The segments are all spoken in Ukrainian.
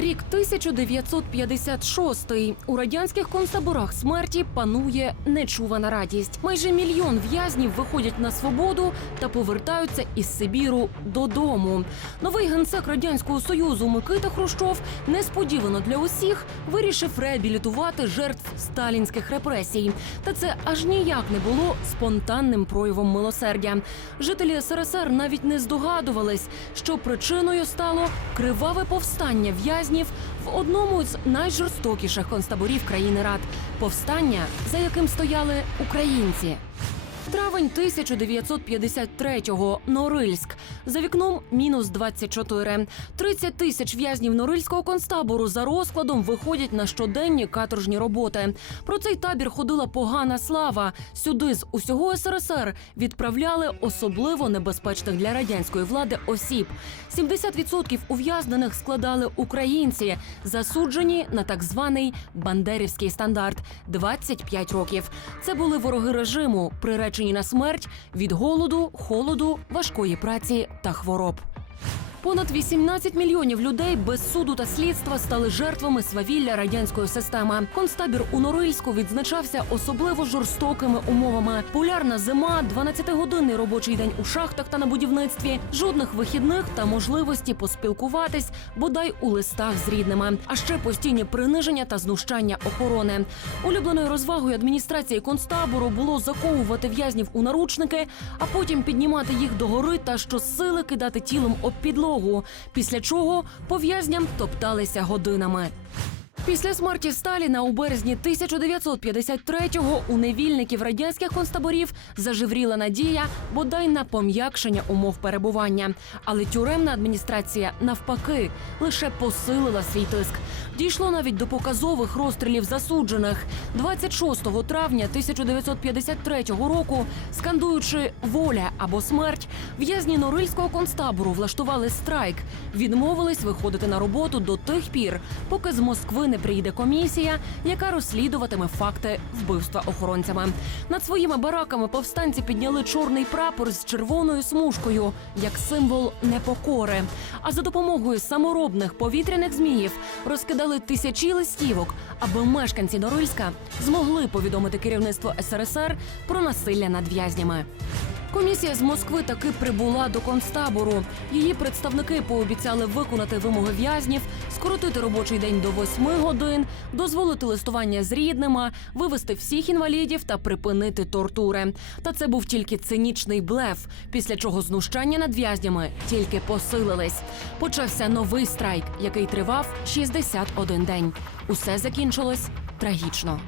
Рік 1956. У радянських концтаборах смерті панує нечувана радість. Майже мільйон в'язнів виходять на свободу та повертаються із Сибіру додому. Новий генсек радянського союзу Микита Хрущов несподівано для усіх вирішив реабілітувати жертв сталінських репресій. Та це аж ніяк не було спонтанним проявом милосердя. Жителі СРСР навіть не здогадувались, що причиною стало криваве повстання в'язнів в одному з найжорстокіших концтаборів країни Рад повстання, за яким стояли українці. Травень 1953-го. Норильськ. За вікном мінус 24. 30 тисяч в'язнів Норильського концтабору за розкладом виходять на щоденні каторжні роботи. Про цей табір ходила погана слава. Сюди з усього СРСР відправляли особливо небезпечних для радянської влади осіб. 70% ув'язнених складали українці, засуджені на так званий бандерівський стандарт 25 років. Це були вороги режиму, приречені на смерть від голоду, холоду, важкої праці та хвороб. Понад 18 мільйонів людей без суду та слідства стали жертвами свавілля радянської системи. Концтабір у Норильську відзначався особливо жорстокими умовами. Полярна зима, 12-годинний робочий день у шахтах та на будівництві, жодних вихідних та можливості поспілкуватись, бодай у листах з рідними, а ще постійні приниження та знущання охорони. Улюбленою розвагою адміністрації концтабору було заковувати в'язнів у наручники, а потім піднімати їх догори та щосили кидати тілом об підлогу. Після чого по в'язням топталися годинами. Після смерті Сталіна у березні 1953-го у невільників радянських концтаборів зажевріла надія бодай на пом'якшення умов перебування. Але тюремна адміністрація навпаки лише посилила свій тиск. Дійшло навіть до показових розстрілів засуджених 26 травня 1953 року, скандуючи воля або смерть, в'язні Норильського концтабору влаштували страйк, відмовились виходити на роботу до тих пір, поки з Москви не прийде комісія, яка розслідуватиме факти вбивства охоронцями. Над своїми бараками повстанці підняли чорний прапор з червоною смужкою як символ непокори. А за допомогою саморобних повітряних зміїв розкидали тисячі листівок, аби мешканці Норильська змогли повідомити керівництво СРСР про насилля над в'язнями. Комісія з Москви таки прибула до концтабору. Її представники пообіцяли виконати вимоги в'язнів, скоротити робочий день до восьми годин, дозволити листування з рідними, вивести всіх інвалідів та припинити тортури. Та це був тільки цинічний блеф, після чого знущання над в'язнями тільки посилились. Почався новий страйк, який тривав 61 день. Усе закінчилось трагічно.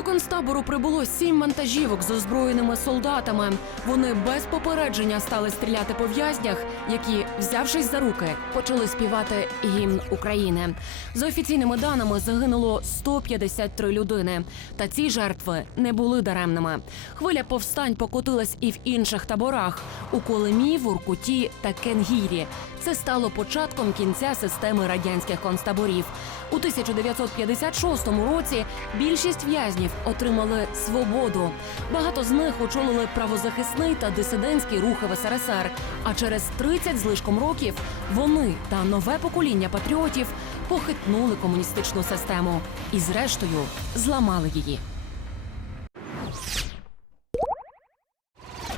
До концтабору прибуло сім вантажівок з озброєними солдатами. Вони без попередження стали стріляти по в'язнях, які, взявшись за руки, почали співати гімн України. За офіційними даними загинуло 153 людини. Та ці жертви не були даремними. Хвиля повстань покотилась і в інших таборах у Колимі, Воркуті та Кенгірі. Це стало початком кінця системи радянських концтаборів. У 1956 році більшість в'язнів отримали свободу. Багато з них очолили правозахисний та дисидентський рухи в СРСР. А через 30 з лишком років вони та нове покоління патріотів похитнули комуністичну систему і, зрештою, зламали її.